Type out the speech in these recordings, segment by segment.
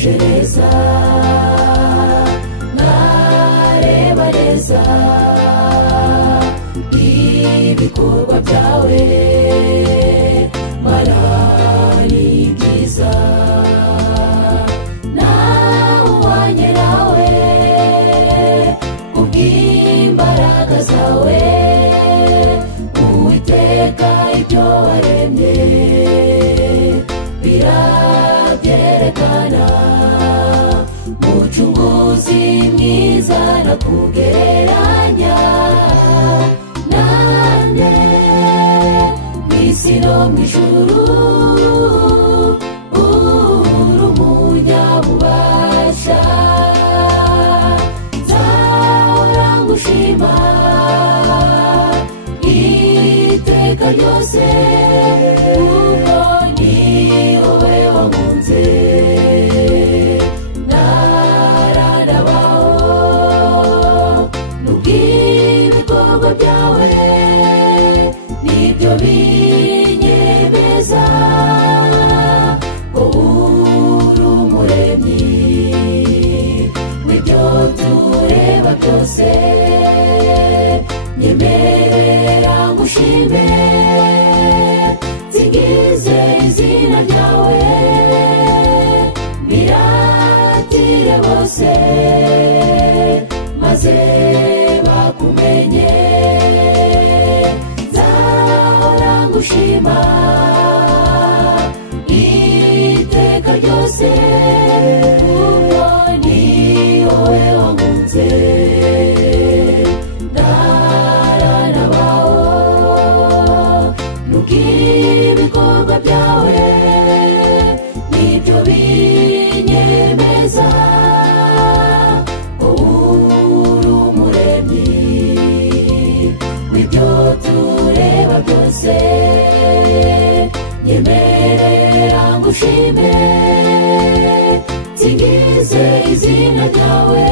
nitegereje neza nareba neza ibikorwa byawe Mana ni byiza nawe wanye nawe kubw'imbaraga zawe Uwiteka ibyo waremye birabyerekana Mucunguzi mwiza nakugereranya nande mw'isi no mw'ijuru uri umunyabubasha nzahora ngushima iteka ryose kuko ni wowe wankunze naranabaho n'ubw'ibikorwa byawe nibyo binyemeza ko uri umuremyi w'ibyo tureba byose nyemerera ngushime nsingize izina ryawe biratire bose maze bakumenye nzahora ngushima iteka ryose kuko ni wowe wankunze naranabaho n'ubw'ibikorwa byawe nibyo binyemeza ko uri umuremyi w'ibyo tureba byose nyemerera ngushime nsingize izina ryawe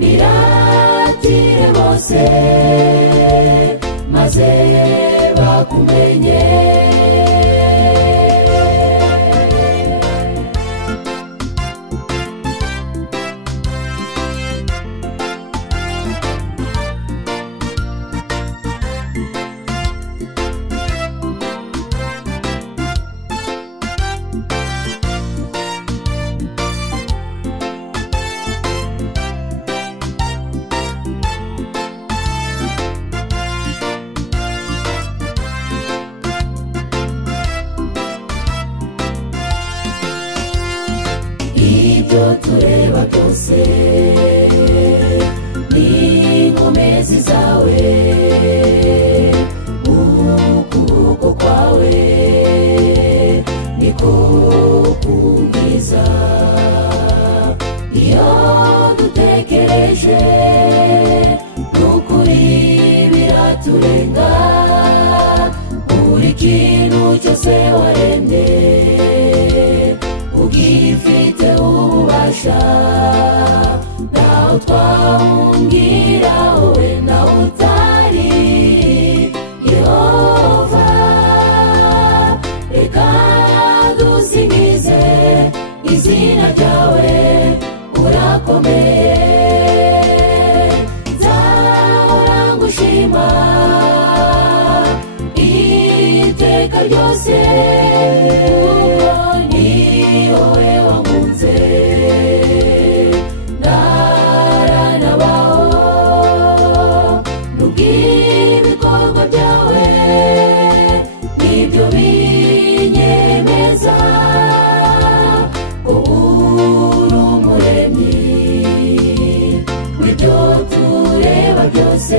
biratire bose maze bakumenye ibyo tureba byose ni inkomezi zawe ukuboko kwawe niko kubwiza iyo dutekereje n'ukuri biraturenga buri kintu cyose waremye ugifite ububasha naho twahungira wowe naho utari Yehova reka dusingize izina ryawe urakomeye nzahora ngushima iteka ryose wowe wankunze naranabaho n'ubw'ibikorwa byawe nibyo binyemeza ko uri umuremyi w'ibyo tureba byose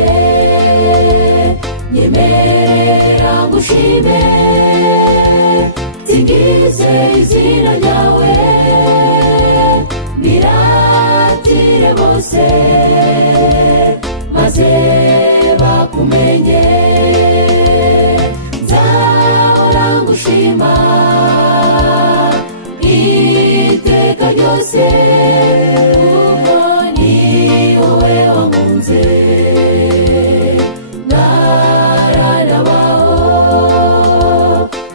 nyemerera ngushime nsingize izina ryawe biratire bose maze bakumenye nzahora ngushima iteka ryose kuko ni wowe wankunze naranabaho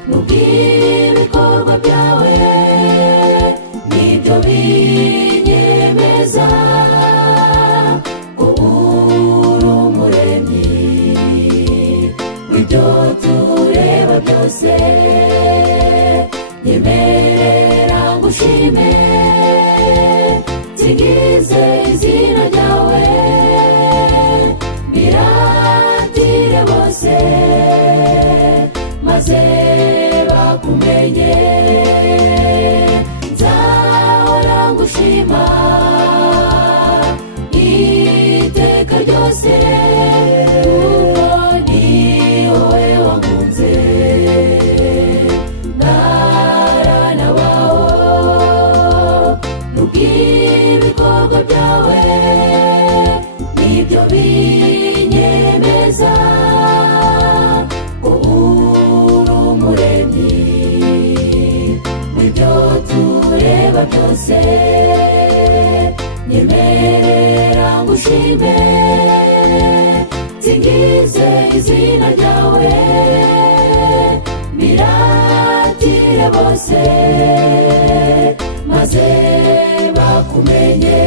n'ubw'ibikorwa byawe byose nyemerera ngushime nsingize izina ryawe biratire bose maze bakumenye nzahora ngushima iteka ryose kuko ni wowe wankunze mwana wawo n'ubw'ibikorwa byawe nibyo binyemeza ko uri umuremyi w'ibyo tureba byose nyemerera ngushime nsingize izina ryawe biratire bose maze bakumenye